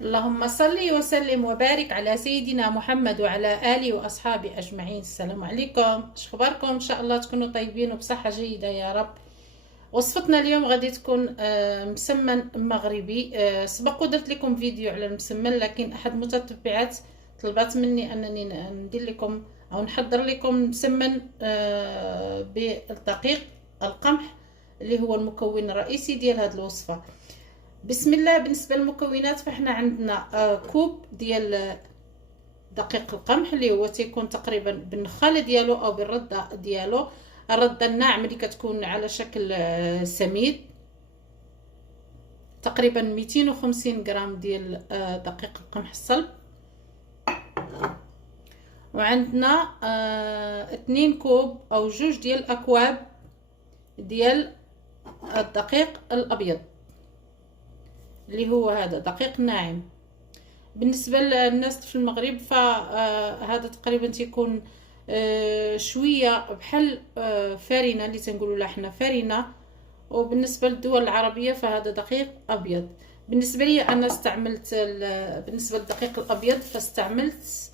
اللهم صل وسلم وبارك على سيدنا محمد وعلى آله وأصحابه أجمعين. السلام عليكم، اخباركم؟ إن شاء الله تكونوا طيبين وبصحة جيدة يا رب. وصفتنا اليوم غادي تكون مسمن مغربي. سبق ودرت لكم فيديو على المسمن، لكن أحد المتتبعات طلبت مني أنني ندير لكم أو نحضر لكم مسمن بالدقيق القمح اللي هو المكون الرئيسي ديال هذه الوصفة. بسم الله. بالنسبه للمكونات فاحنا عندنا كوب ديال دقيق القمح اللي هو تيكون تقريبا بالنخاله ديالو او بالرده ديالو، الرده الناعمه اللي كتكون على شكل سميد. تقريبا 250 غرام ديال دقيق القمح الصلب. وعندنا 2 كوب او 2 ديال الاكواب ديال الدقيق الابيض اللي هو هذا دقيق ناعم. بالنسبه للناس في المغرب فهذا تقريبا تيكون شويه بحال فارينه اللي تنقولوا لها حنا فارينه. وبالنسبه للدول العربيه فهذا دقيق ابيض. بالنسبه لي انا استعملت بالنسبه للدقيق الابيض فاستعملت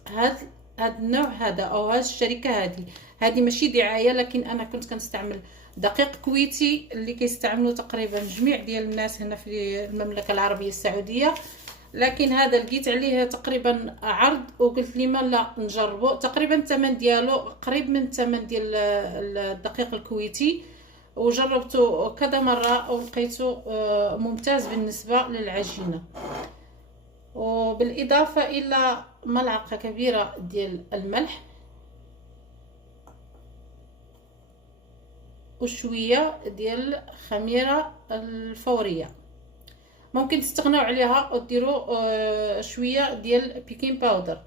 هذا النوع هذا او هذه الشركه هذه ماشي دعايه، لكن انا كنت كنستعمل دقيق كويتي اللي كيستعملوا تقريبا جميع ديال الناس هنا في المملكه العربيه السعوديه. لكن هذا لقيت عليه تقريبا عرض وقلت لي ما لا نجربه. تقريبا الثمن ديالو قريب من الثمن ديال الدقيق الكويتي، وجربته كذا مره ولقيته ممتاز بالنسبه للعجينه. وبالاضافه الى ملعقه كبيره ديال الملح وشويه ديال الخميره الفوريه. ممكن تستغنوا عليها وديروا شويه ديال بيكين باودر.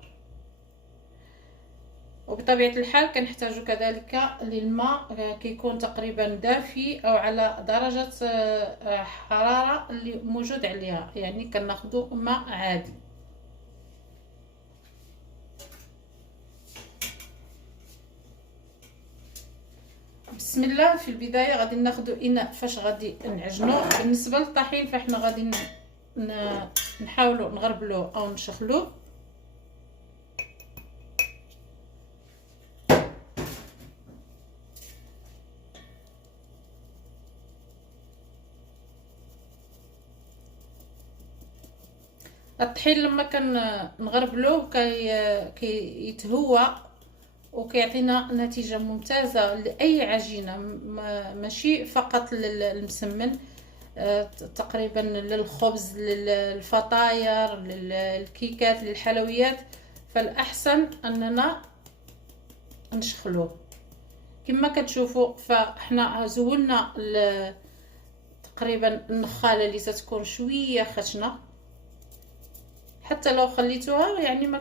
وبطبيعه الحال كنحتاجوا كذلك للماء كيكون تقريبا دافي او على درجه حراره اللي موجود عليها، يعني كناخذوا ماء عادي. بسم الله. في البدايه غادي ناخذوا اناء فاش غادي نعجنوا. بالنسبه للطحين فاحنا غادي نحاولوا نغربلوه او نشخلوه. الطحين لما كنغربلوه كيتهوى وكيعطينا نتيجه ممتازه لاي عجينه، ماشي فقط للمسمن، تقريبا للخبز، للفطاير، للكيكات، للحلويات. فالاحسن اننا نشخلوه. كما كتشوفوا فاحنا زولنا تقريبا النخاله اللي تتكون شويه خشنه، حتى لو خليتوها يعني ما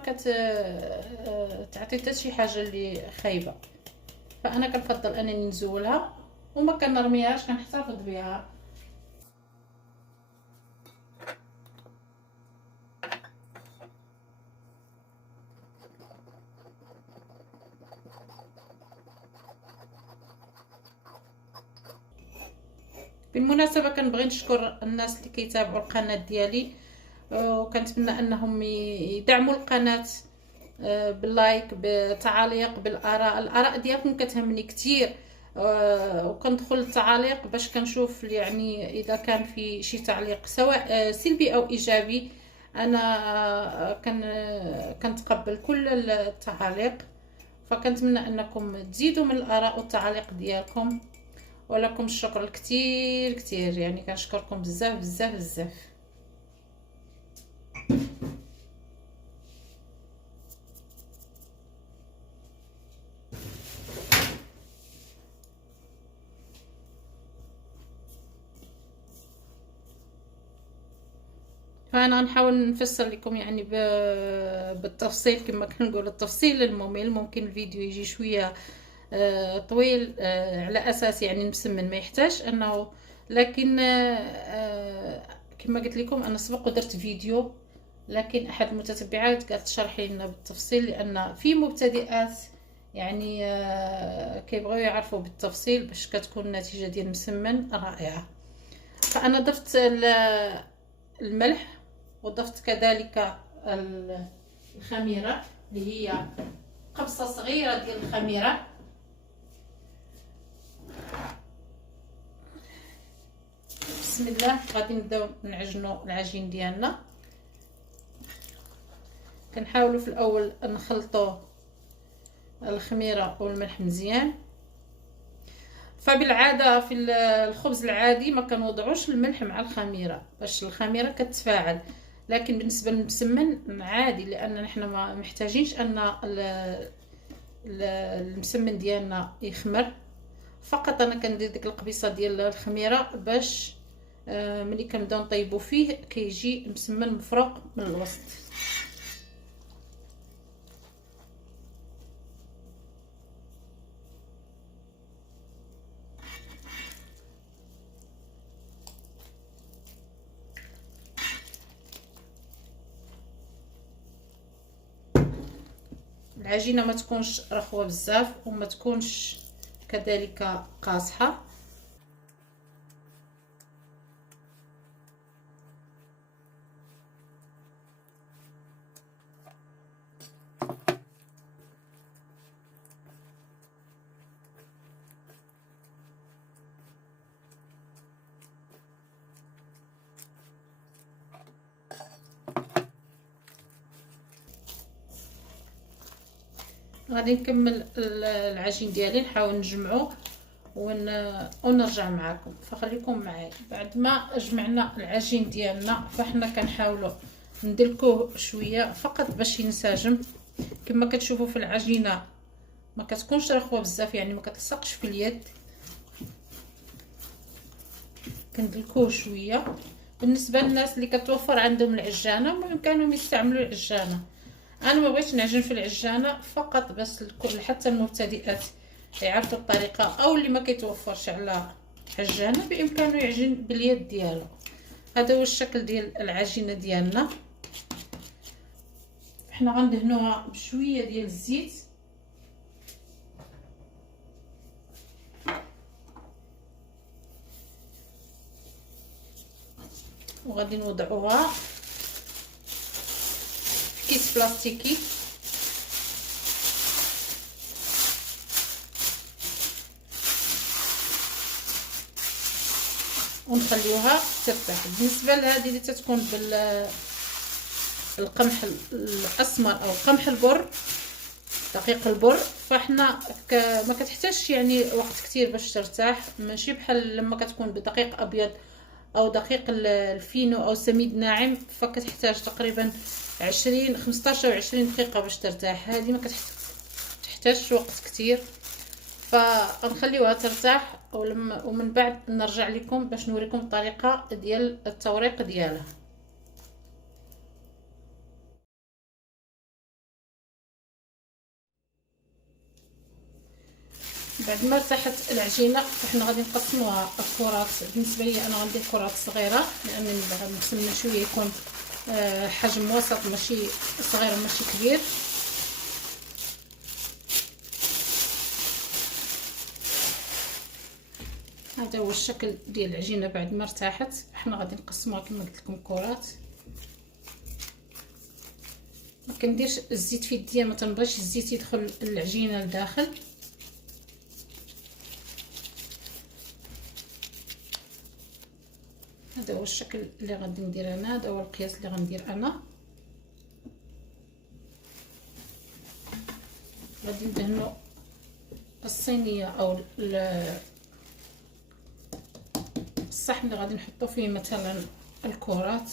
تعطي حتى شي حاجه اللي خايبه. فانا كنفضل انني نزولها وما كنرميهاش، كنحتفظ بها. بالمناسبه كنبغي نشكر الناس اللي كيتابعوا القناه ديالي، وكنتمنى انهم يدعموا القناه باللايك، بالتعاليق، الاراء ديالكم كتهمني كثير. وكندخل التعاليق باش كنشوف يعني اذا كان في شي تعليق سواء سلبي او ايجابي. انا كنتقبل كل التعاليق، فكنتمنى انكم تزيدوا من الاراء والتعاليق ديالكم، ولكم الشكر الكثير كثير، يعني كنشكركم بزاف بزاف بزاف. فانا نحاول نفسر لكم يعني بالتفصيل، كما كنقول التفصيل الممل. ممكن الفيديو يجي شويه طويل على اساس يعني المسمن ما يحتاج انه، لكن كما قلت لكم انا سبق ودرت فيديو، لكن احد المتتبعات قالت شرحي لنا بالتفصيل، لان في مبتدئات يعني كيبغيو يعرفوا بالتفصيل باش كتكون النتيجه ديال المسمن رائعه. فانا ضفت الملح وضفت كذلك الخميرة اللي هي قبصة صغيرة ديال الخميرة. بسم الله. غادي نبداو نعجنوا العجين ديالنا. كنحاولوا في الاول نخلطوا الخميره والملح مزيان. فبالعاده في الخبز العادي ما كنوضعوش الملح مع الخميره باش الخميره كتفاعل، لكن بالنسبه للمسمن عادي، لان نحنا ما محتاجينش ان المسمن ديالنا يخمر. فقط انا كندير ديك القبيصه ديال الخميره باش ملي كنبداو نطيبوا فيه كيجي مسمن مفروق من الوسط. العجينه ما تكونش رخوه بزاف وما تكونش كذلك قاصحه. غادي نكمل العجين ديالي، نحاول نجمعو ونرجع معكم، فخليكم معايا. بعد ما جمعنا العجين ديالنا فاحنا كنحاولوا ندلكوه شويه فقط باش ينسجم. كما كتشوفوا في العجينه ما كتكونش رخوه بزاف، يعني ما كتلصقش في اليد. كندلكوه شويه. بالنسبه للناس اللي كتوفر عندهم العجانه بامكانهم يستعملوا العجانه. انا ما بغيتش نعجن في العجانه، فقط بس الكل حتى المبتدئات يعرفوا الطريقه، او اللي ما كيتوفرش على عجانه بامكانه يعجن باليد ديالو. هذا هو الشكل ديال العجينه ديالنا. حنا غندهنوها بشويه ديال الزيت، وغادي نوضعوها في كيس بلاستيكي. ونخليوها ترتاح. بالنسبه لهذه اللي تتكون بالقمح الاسمر او قمح البر، دقيق البر، فاحنا ما كتحتاجش يعني وقت كتير باش ترتاح، ماشي بحال لما كتكون بدقيق ابيض او دقيق الفينو او سميد ناعم، فكتحتاج تقريبا 15 او 20 دقيقه باش ترتاح. هذه ما كتحتاجش وقت كتير، فنخليوها ترتاح ومن بعد نرجع لكم باش نوريكم الطريقه ديال التوريق ديالها. بعد ما ارتاحت العجينه فاحنا غادي نقسموها الكرات. بالنسبه لي انا غندير كرات صغيره لانني نسمن شويه يكون حجم وسط، ماشي صغير ماشي كبير. هذا هو الشكل ديال العجينه بعد ما ارتاحت. احنا غادي نقسموها كما قلت لكم كرات. ما كنديرش الزيت في يديا، ما تنبغيش الزيت يدخل العجينه لداخل. هذا هو الشكل اللي غادي ندير انا، هذا هو القياس اللي غندير انا. غادي ندهنوا الصينيه او الصحن اللي غادي نحطو فيه مثلا الكرات.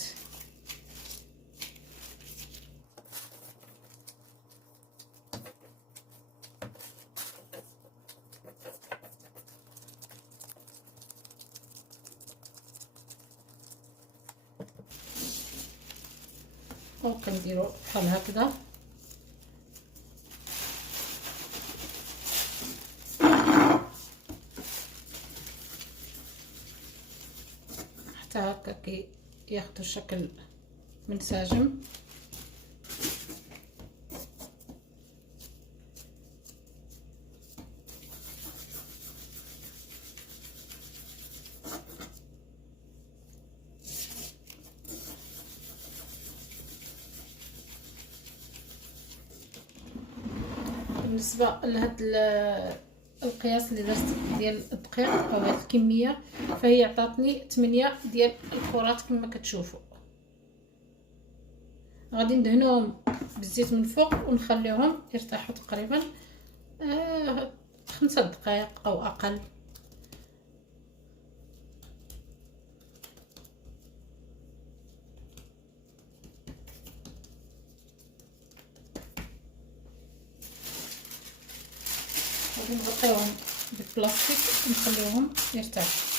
وكنديرو بحال هكذا. حتى هكا ياخدو شكل منسجم. بالنسبه لهاد القياس اللي درت ديال الدقيق او هاد الكميه، فهي عطاتني 8 ديال الكرات كما كتشوفوا. غادي ندهنوهم بالزيت من فوق ونخليهم يرتاحوا تقريبا 5 دقائق او اقل. غادي نغطيوهم بالبلاستيك ونخليوهم يرتاحوا.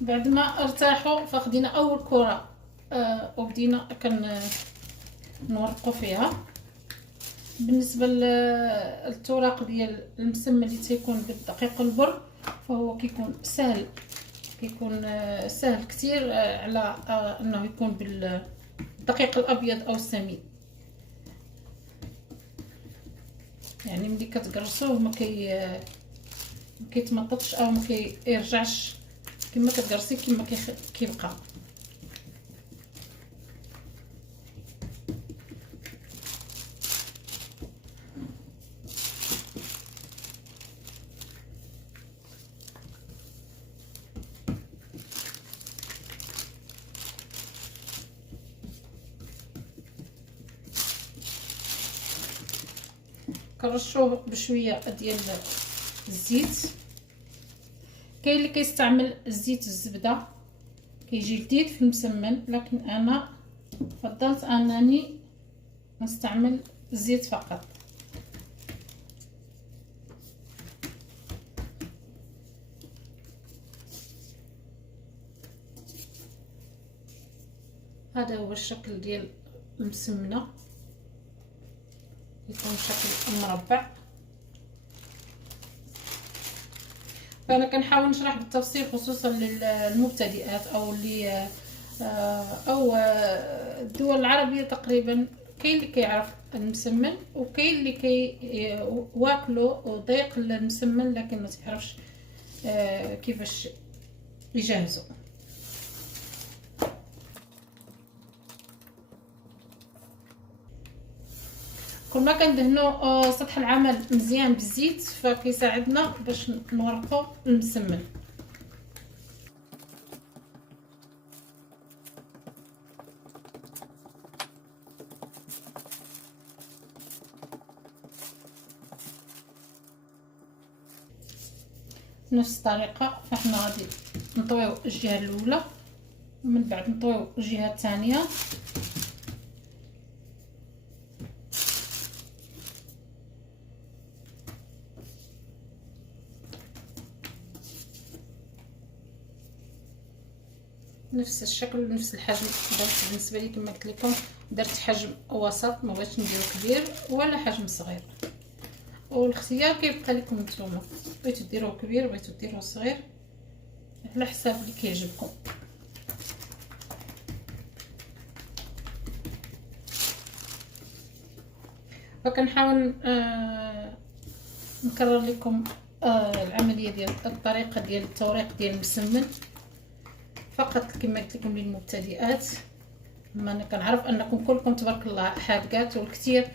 بعد ما ارتاحوا فخدينا اول كره وبدينا نورقوا فيها. بالنسبه للتوراق ديال المسمن اللي تيكون بالدقيق البر فهو كيكون سهل، سهل كتير على انه يكون بالدقيق الابيض او السمين. يعني ملي كتقرصوه ما كيتمططش او ما كيرجعش كما كتقرصي كما كيبقى. كنرشوه بشويه ديال الزيت. كاين اللي كيستعمل الزيت الزبده كيجي لذيذ في المسمن، لكن انا فضلت انني نستعمل الزيت فقط. هذا هو الشكل ديال المسمنه، يكون شكل مربع. فانا كنحاول نشرح بالتفصيل خصوصا للمبتدئات او اللي او الدول العربيه تقريبا. كاين اللي كيعرف المسمن وكاين اللي واكلوا ضيق المسمن لكن ما تعرفش كيفاش يجهزوا. كل ما كندهنوا سطح العمل مزيان بالزيت فكيساعدنا باش نورقوا المسمن. نفس الطريقه فاحنا غادي نطويو الجهه الاولى ومن بعد نطويو الجهه الثانيه. نفس الشكل ونفس الحجم. درت بالنسبه لي كما قلت لكم درت حجم وسط، ما بغيتش نديرو كبير ولا حجم صغير، والاختيار كيبقى لكم نتوما. بغيتو ديروه كبير بغيتو ديروه صغير على حساب اللي كيعجبكم. فكنحاول نكرر لكم العمليه ديال الطريقه ديال التوريق ديال المسمن فقط كما قلت لكم للمبتدئات. ما انا كنعرف انكم كلكم تبارك الله حابقات والكثير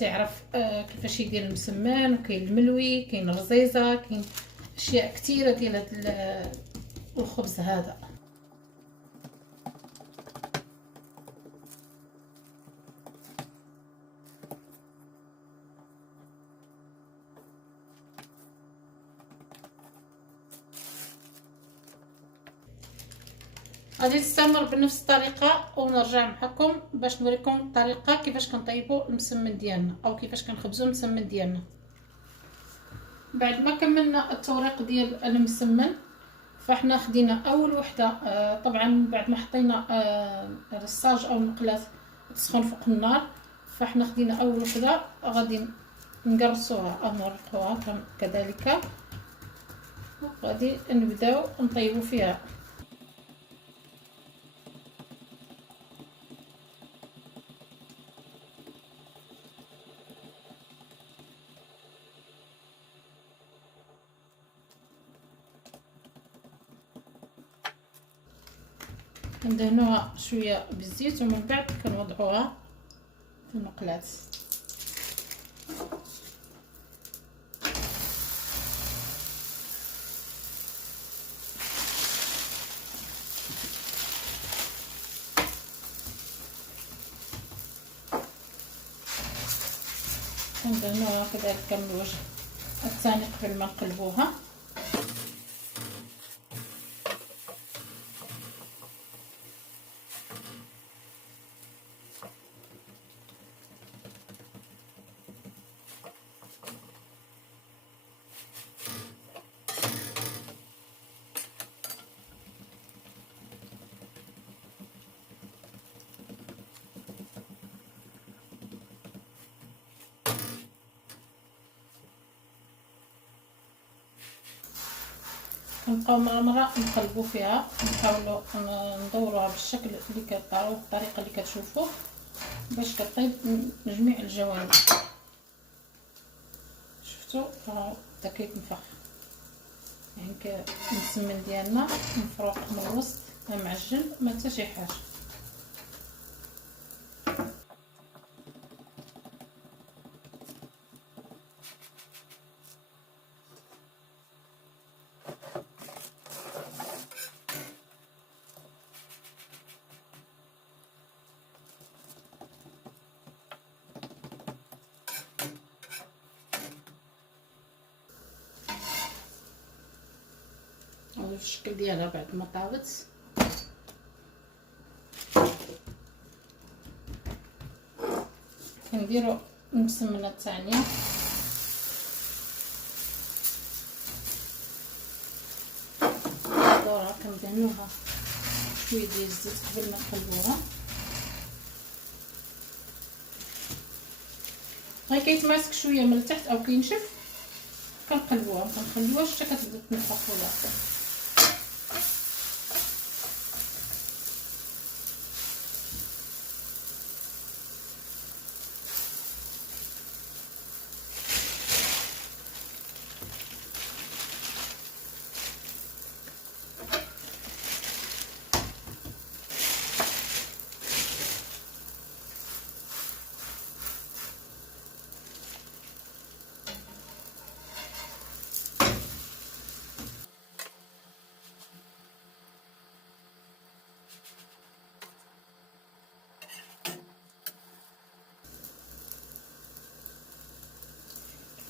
تعرف كيفاش يدير المسمن، وكاين الملوي، كاين الرزيزه، كاين اشياء كثيره ديال هذا الخبز هذا. غادي نستمر بنفس الطريقه ونرجع معكم باش نوريكم الطريقه كيفاش كنطيبوا المسمن ديالنا او كيفاش كنخبزوا المسمن ديالنا. بعد ما كملنا التوريق ديال المسمن فاحنا خدينا اول وحده. طبعا بعد ما حطينا الرصاج او المقلاة تسخن فوق النار فاحنا خدينا اول وحده غادي نقرصوها او نرقوها كذلك، وغادي نبداو نطيبوا فيها. ندهنوها شويه بالزيت ومن بعد كنوضعوها في المقلاة. ندهنوها كذلك من الوجه الثاني قبل ما نقلبوها. كنبقاو مرة نقلبو فيها، نحاولوا ندوروها بالشكل اللي كطراو بالطريقه اللي كتشوفوا باش كطيب من جميع الجوانب. شفتوا بدا كيتنفخ، يعني المسمن ديالنا مفروق من الوسط، ما معجن ما حتى شي حاجه. هذا الشكل ديالها بعد ما طابت. كنديروا المسمنه الثانيه، دورها كندهنوها شويه ديال الزيت قبل ما نقلبوها. غير كيتماسك شويه من التحت او كينشف كنقلبوها، مكنخليوهاش حتى كتبدا تنفخ ولا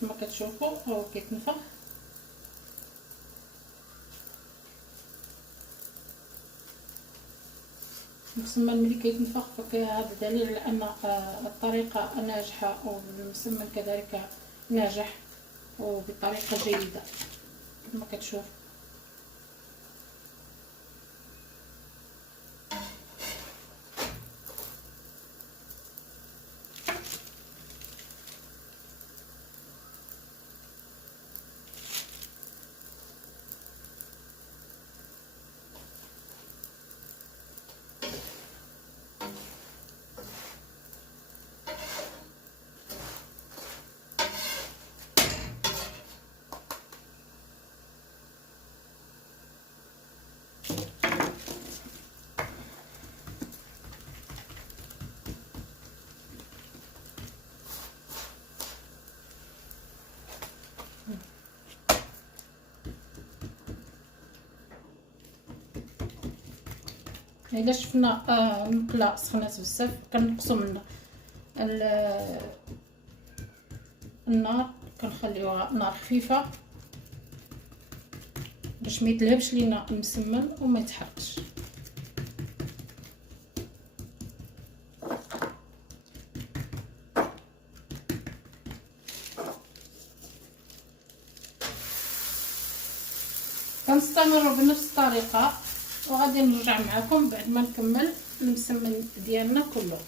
كما كتشوفوا هو كيتنفخ. المسمن ملي كيتنفخ فهذا دليل على ان الطريقه ناجحه والمسمن كذلك ناجح وبطريقه جيده كما كتشوف. الا شفنا المقله سخنات بزاف كنقصوا منها النار، كنخليوها نار خفيفه باش ما يتلهبش لينا المسمن وما يتحرقش. كنستمروا بنفس الطريقه وغادي نرجع معكم بعد ما نكمل المسمن ديالنا كله.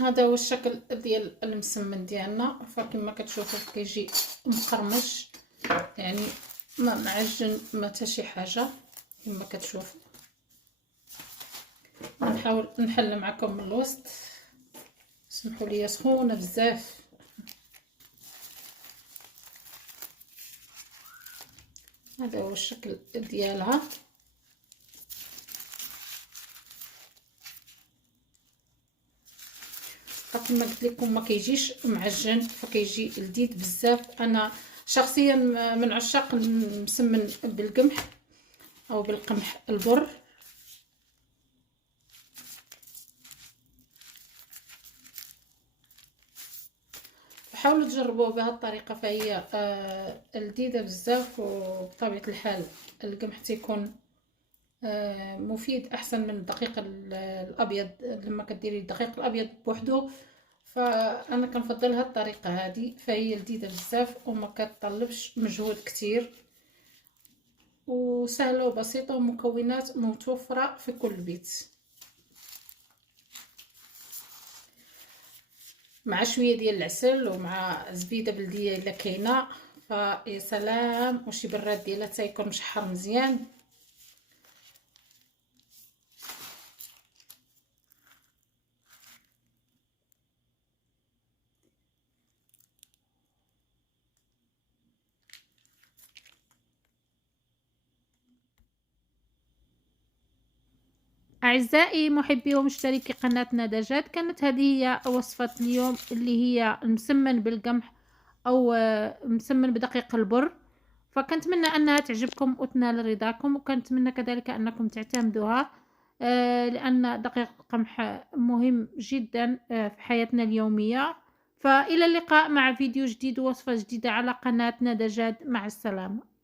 هذا هو الشكل ديال المسمن ديالنا، فكما كتشوفوا كيجي مقرمش، يعني ما معجن ما حتى شي حاجه كما كتشوفوا. نحاول نحل معكم من الوسط، سمحوا لي سخونه بزاف. هذا هو الشكل ديالها. كما قلت لكم ما كيجيش معجن، فكيجي لذيذ بزاف. انا شخصيا من عشاق المسمن بالقمح او بالقمح البر. حاولوا تجربوه بهذه الطريقه، فهي لذيذه بزاف. وبطبيعه الحال القمح تيكون مفيد احسن من الدقيق الابيض. لما كديري الدقيق الابيض بوحدو، فانا كنفضل هاد الطريقه هذه، فهي لذيذه بزاف وما كتطلبش مجهود كتير، وسهله وبسيطه، ومكونات متوفره في كل بيت، مع شويه ديال العسل ومع زبيده بلديه الا كاينه. فيا سلام، وشي براد ديالها تيكون مشحر مزيان. أعزائي محبي ومشتركي قناة ندجات، كانت هذه هي وصفة اليوم اللي هي المسمن بالقمح أو مسمن بدقيق البر. فكنتمنى أنها تعجبكم وتنال رضاكم، وكنتمنى كذلك أنكم تعتمدوها، لأن دقيق القمح مهم جدا في حياتنا اليومية. فإلى اللقاء مع فيديو جديد ووصفة جديدة على قناة ندجات. مع السلامة.